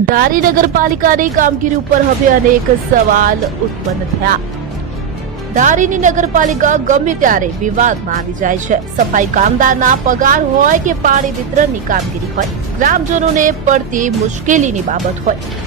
ધારી નગરપાલિકાની કામગીરી ઉપર હવે અનેક સવાલ ઉત્પન્ન થયા। ધારીની નગરપાલિકા ગમે ત્યારે વિવાદમાં આવી જાય છે। સફાઈ કામદારના પગાર હોય કે પાણી વિતરણની કામગીરી હોય, ગ્રામજનોને પડતી મુશ્કેલીની બાબત હોય।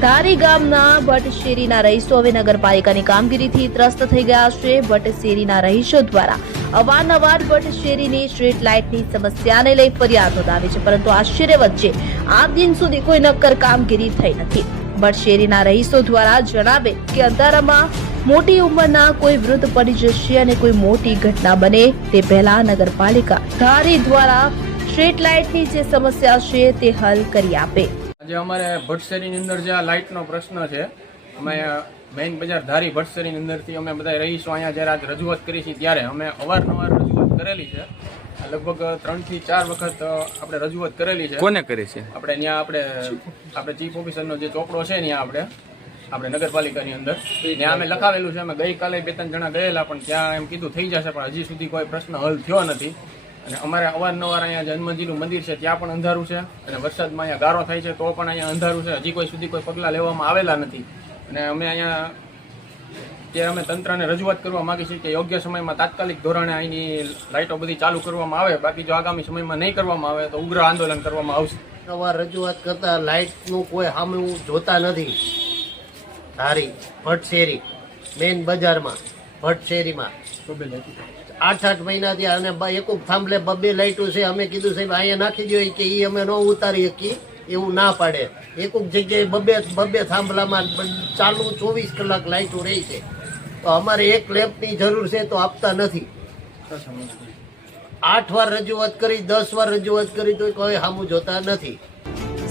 ધારી ગામના ભટ્ટશેરીના રહીશો હવે નગરપાલિકાની કામગીરીથી ત્રસ્ત થઈ ગયા છે। ભટ્ટશેરીના રહીશો દ્વારા અવારનવાર ભટ્ટશેરીની સ્ટ્રીટ લાઇટની સમસ્યાને લઈ ફરિયાદ નોંધાવી છે, પરંતુ આશ્ચર્ય વચ્ચે આજ દિન સુધી કોઈ નક્કર કામગીરી થઈ નથી। ભટ્ટશેરીના રહીશો દ્વારા જણાવે કે અંધારામાં મોટી ઉંમરના કોઈ વૃદ્ધ પડી જશે અને કોઈ મોટી ઘટના બને તે પહેલા નગરપાલિકા ધારી દ્વારા સ્ટ્રીટ લાઇટની જે સમસ્યા છે તે હલ કરી આપે। આજે અમારે ભટ્ટશેરીની અંદર જે આ લાઇટનો પ્રશ્ન છે, અમે મેઇન બજાર ધારી ભટ્ટશેરીની અંદરથી અમે બધા રહીશું અહીંયા જ્યારે આજ રજૂઆત કરી છે ત્યારે અમે અવારનવાર રજૂઆત કરેલી છે। લગભગ 3 થી 4 વખત આપણે રજૂઆત કરેલી છે। કોને કરી છે? આપણે ત્યાં આપણે ચીફ ઓફિસરનો જે ચોપડો છે ત્યાં આપણે નગરપાલિકાની અંદર ત્યાં અમે લખાવેલું છે। અમે ગઈકાલે 2-3 જણા ગયેલા પણ ત્યાં એમ કીધું થઈ જશે, પણ હજી સુધી કોઈ પ્રશ્ન હલ થયો નથી। અને અમારે અવારનવાર અહીંયા હનુમાનજીનું મંદિર છે ત્યાં પણ અંધારું છે, અને વરસાદમાં અહીંયા ગારો થાય છે તો પણ અહીંયા અંધારું છે। હજી કોઈ સુધી કોઈ પગલાં લેવામાં આવેલા નથી, અને અમે અહીંયા ત્યારે અમે તંત્રને રજૂઆત કરવા માંગી છીએ કે યોગ્ય સમયમાં તાત્કાલિક ધોરણે અહીંની લાઇટો બધી ચાલુ કરવામાં આવે। બાકી જો આગામી સમયમાં નહીં કરવામાં આવે તો ઉગ્ર આંદોલન કરવામાં આવશે। સવાર રજૂઆત કરતા લાઇટનું કોઈ સામે જોતા નથી। ધારી ભટ્ટશેરી મેઇન બજારમાં ભટ્ટશેરીમાં 8 મહિનાથી અને એક થાંભલે 2 લાઇટો છે। અમે કીધું સાહેબ અહીંયા નાખી દો કે એ અમે ન ઉતારી શકીએ, એવું ના પાડે। એક જગ્યાએ 2 થાંભલામાં ચાલુ 24 કલાક લાઇટો રહી છે, તો અમારે એક લેમ્પની જરૂર છે તો આપતા નથી। 8 વાર રજૂઆત કરી, 10 વાર રજૂઆત કરી તો કોઈ સામું જોતા નથી।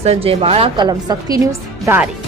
સંજય વાળા, કલમ શક્તિ ન્યૂઝ, ધારી।